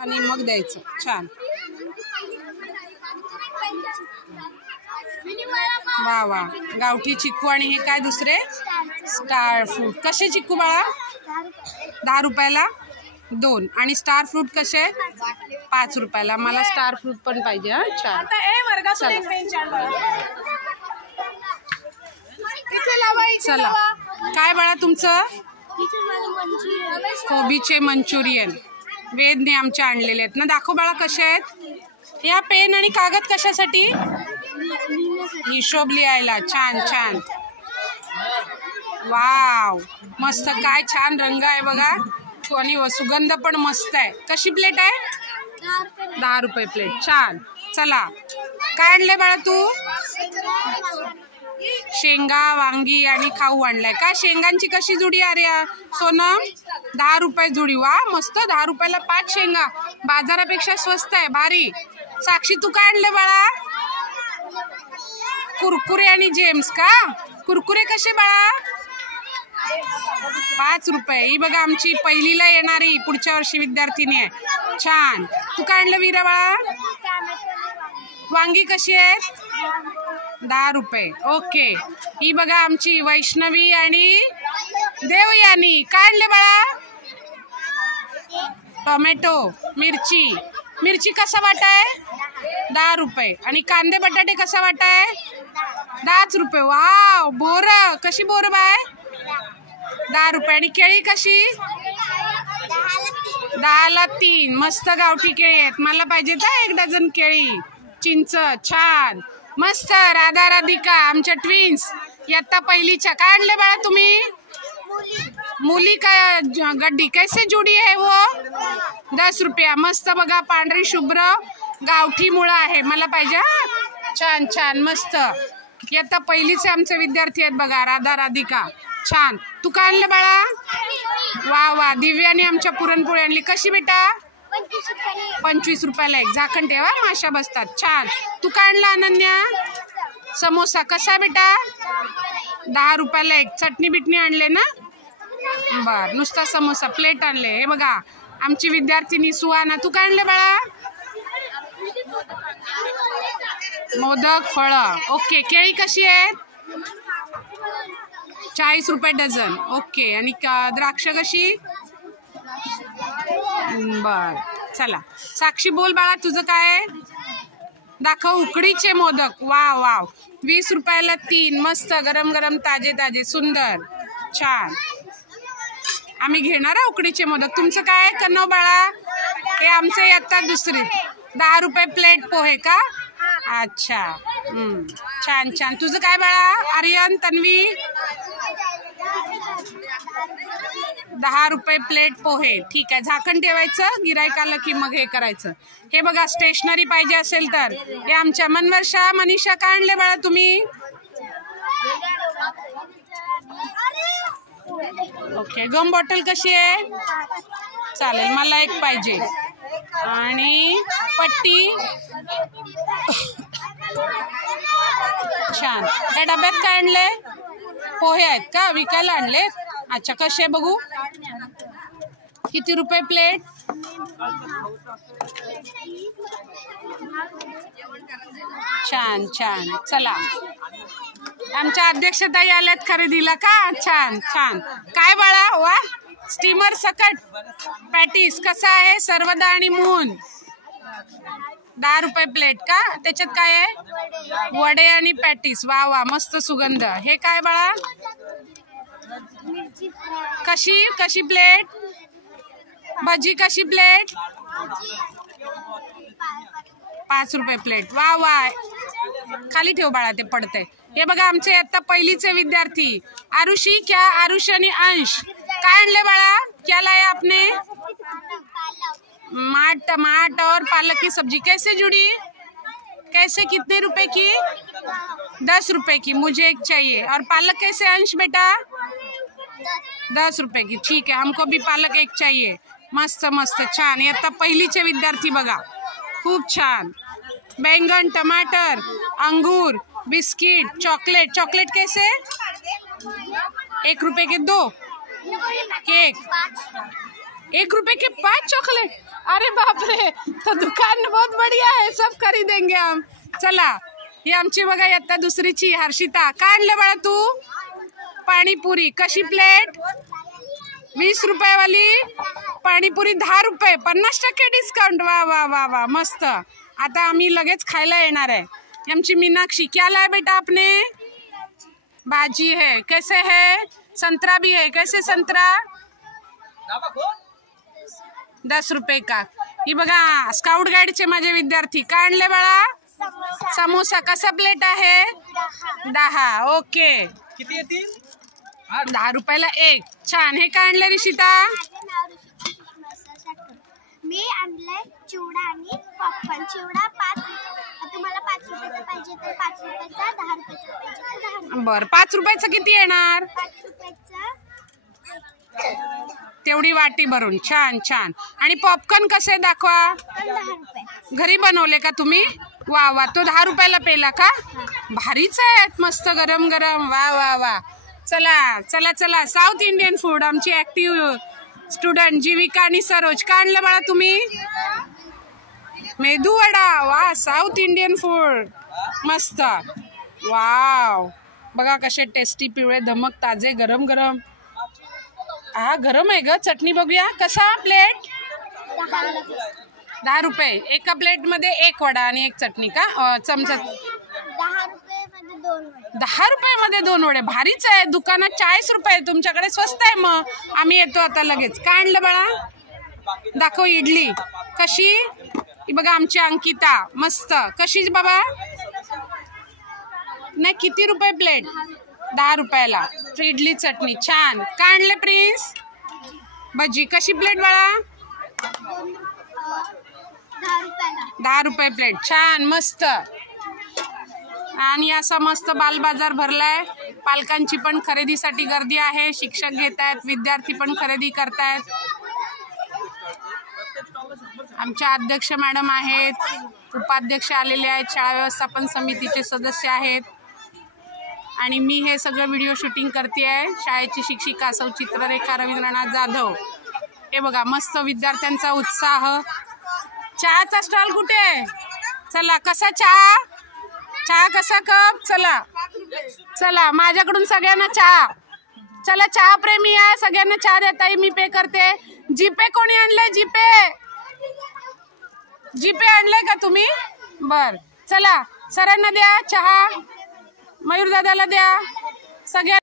आणि मग द्यायचं. छान. वा वा. गावठी चिक्कू आणि हे काय दुसरे स्टार फ्रूट. कसे चिक्कू बाळा? 10 रुपयाला 2. आणि स्टार फ्रूट कसे 5 रुपयाला. मला स्टार फ्रूट पण पाहिजे. हा छान. चला. काय बाळा तुमचं? कोबीचे मंचुरियन वेदने आमचे आणलेले आहेत ना. दाखव बाळा कसे आहेत. या पेन आणि कागद कशासाठी? हिशोब लिहायला. छान छान. वाव मस्त. काय छान रंग आहे बघा. आणि सुगंध पण मस्त आहे. कशी प्लेट आहे? 10 रुपये प्लेट. छान. चला. काय आणले बाळा तू? शेंगा, वांगी आणि खाऊ आणलाय का? शेंगांची कशी जुडी आर्या? सोनम 10 रुपये जुडी. वा मस्त. 10 रुपयाला 5 शेंगा. बाजारापेक्षा स्वस्त आहे. भारी. साक्षी तू काय आणले बाळा? कुरकुरे आणि जेम्स का? कुरकुरे कसे बाळा? 5 रुपये. ही बघा आमची पहिलीला येणारी पुढच्या वर्षी विद्यार्थिनी आहे. छान. तू काय आणलं वीरा बाळा? वांगी कशी आहेत? 10 रुपये. ओके. ही बघा आमची वैष्णवी आणि देवयानी. काय आणले बाळा? टोमॅटो, मिरची. मिरची कसा वाटा आहे? 10 रुपये. आणि कांदे बटाटे कसा वाटा आहे? 10 रुपये. वाव. बोर कशी बोर बाय? 10 रुपये. आणि केळी कशी? 10ला 3. मस्त गावठी केळी आहेत. मला पाहिजे तर 1 डझन केळी. चिंच. छान मस्त. राधा राधिका आमच्या ट्विन्स इयत्ता पहिलीच्या. काय आणले बाळा तुम्ही? मुली का गड्डी. कैसे जोडी आहे वो? 10 रुपया. मस्त बघा. पांढरी शुभ्र गावठी मुळं आहे. मला पाहिजे. छान छान मस्त. इयत्ता पहिलीचे आमचे विद्यार्थी आहेत बघा. राधा राधिका. छान. तू काय आणलं बाळा? वा वा. दिव्याने आमच्या पुरणपोळी आणली. कशी बेटा? 25 रुपयाला 1. झाकण ठेवा माशा बसतात. छान. तू काय आणला अनन्या? समोसा. कसा बेटा? 10 रुपयाला 1. चटणी बिटणी आणले ना? बर. नुसता समोसा. प्लेट आणले. हे बघा आमची विद्यार्थिनी सुहाना. तू काय आणले बाळा? मोदक फळ. ओके. केळी कशी आहेत? 40 रुपये डझन. ओके. आणि द्राक्ष कशी? बर. चला. साक्षी बोल बाळा तुझं काय? दाखव. उकडीचे मोदक. Wow wow. 20 रुपयाला 3. मस्त. गरम गरम ताजे ताजे. सुंदर. छान. आम्ही घेणार आहे उकडीचे मोदक. तुमचं काय कन्नव बाळा? हे आमचे इयत्ता दुसरी. 10 रुपये प्लेट पोहे का? अच्छा. छान छान. तुझं काय बाळा? आर्यन, तन्वी? 10 रुपये प्लेट पोहे. ठीक आहे. झाकण ठेवायचं. गिराईक आलं की मग हे करायचं. हे बघा स्टेशनरी पाहिजे असेल तर हे आमच्या मनवर्षा, मनीषा. काय आणले बाळा तुम्ही? ओके. गम बॉटल कशी आहे? चालेल. मला 1 पाहिजे. आणि पट्टी. छान. त्या डब्यात काय आणले? पोहे आहेत का? विकायला आणले? अच्छा. कसे बघू? किती रुपये प्लेट? छान छान. चला. आमच्या अध्यक्षताई आल्यात खरेदीला का? छान छान. काय बाळा? वा. स्टीमर सकट पॅटीस. कसा आहे? सर्वदा आणि मून. 10 रुपये प्लेट का? त्याच्यात काय आहे? वडे आणि पॅटीस. वा वा. मस्त सुगंध. हे काय बाळा? कशी कशी प्लेट? भजी कशी प्लेट? 5 रुपये प्लेट. वा वा. खाली ठेव बाळा ते पडते. हे बघा आमचे आता पहिलीचे विद्यार्थी. आरुषी क्या? आरुष आणि अंश. काय आणले बाळा? क्या लाया आपने? टमाटर और पालक की सब्जी. कैसे जुड़ी? कैसे? कितने रुपए की? 10 रुपए की. मुझे 1 चाहिए. और पालक कैसे अंश बेटा? 10 रुपए की. ठीक है. हमको भी पालक 1 चाहिए. मस्त मस्त. छान. आता पहिलीचे विद्यार्थी बघा. खूप छान. बैंगन, टमाटर, अंगूर, बिस्किट, चॉकलेट. चॉकलेट कैसे? 1 रुपए के 2. केक 1 रुपए के 5 चॉकलेट. अरे बाप रे, तो दुकान बहुत बढ़िया है, सब खरीदेंगे हम. चला, ही आमची बघा इयत्ता दुसरीची हर्षिता. काय आणलं बाळा तू? पाणीपुरी. कशी प्लेट? 20 रुपये वाली पाणीपुरी. 10 रुपये, 50% डिस्काउंट. वा वा वा वा, मस्त. आता आम्ही लगेच खायला येणार आहे. आमची मीनाक्षी. क्या लाए बेटा आपने? भाजी है. कैसे है? संतरा भी है. कैसे संतरा? 10 रुपये का. ही बघा स्काउट गाईडचे माझे विद्यार्थी. काय आणले बाळा? समोसा. कसा प्लेट आहे? 10. ओके. किती येतील? 10 रुपयाला एक. छान. हे काय आणलं रिशिता? मी आणलंय चिवडा आणि पॉपकॉर्न. चिवडा 5, तुम्हाला 5 रुपयाचा पाहिजे तर 5 रुपयाचा, 10 रुपयाचा पाहिजे तर 10 रुपये. बर, 5 रुपयाचं किती येणार? 5 रुपयाचा तेवढी वाटी भरून. छान छान. आणि पॉपकॉर्न कसे दाखवा? 10 रुपये. घरी बनवले का तुम्ही? वा वा. तो 10 रुपयाला पेला का? भारीच आहेत, मस्त गरम गरम. वा वा वा. चला चला चला. South Indian food. आमची ऍक्टिव्ह स्टुडंट जीविका आणि सरोज. काय आणलं बाळा तुम्ही? मेदू वडा. वा, साऊथ इंडियन फूड. मस्त. वाव. बघा कसे टेस्टी पिवळे धमक ताजे गरम गरम. हा गरम आहे ग. चटणी बघूया. कसा प्लेट? 10 रुपये. एका प्लेट मध्ये एक वडा आणि एक चटणी का? चमचा. 10 रुपये मध्ये 2 वडे. 10 रुपये मध्ये 2 वडे. भारीच आहे. दुकानात 40 रुपये. तुमच्याकडे स्वस्त आहे. मग आम्ही येतो आता लगेच. काय आणलं बाळा? दाखव. इडली. कशी? ही बघा आमची अंकिता. मस्त. कशी बाबा? नाही, किती रुपये प्लेट? 10 रुपयाला. इडली चटणी. छान. काय आणले प्रिन्स? भजी. कशी प्लेट बाळा? 10 रुपयाला. 10 रुपये प्लेट. छान मस्त. आणि असा मस्त बालबाजार भरलाय. पालकांची पण खरेदीसाठी गर्दी आहे. शिक्षक घेत आहेत, विद्यार्थी पण खरेदी करतायत. आमच्या अध्यक्ष मॅडम आहेत, उपाध्यक्ष आलेले आहेत, शाळा व्यवस्थापन समितीचे सदस्य आहेत. आणि मी हे सगळं व्हिडिओ शूटिंग करते आहे. शाळेची शिक्षिका सौ चित्ररेखा रवींद्रनाथ जाधव. हे बघा मस्त विद्यार्थ्यांचा उत्साह. चहाचा स्टॉल कुठे आहे? चला. कसा चहा? चहा कसा कप? चला चला. माझ्याकडून सगळ्यांना चहा. चला, चहा प्रेमी आहे, सगळ्यांना चहा देता येईल. मी पे करते. जीपे कोणी आणलंय? जीपे आणलंय का तुम्ही? बर. चला, सरांना द्या चहा. मयूर दादाला द्या. सगळ्या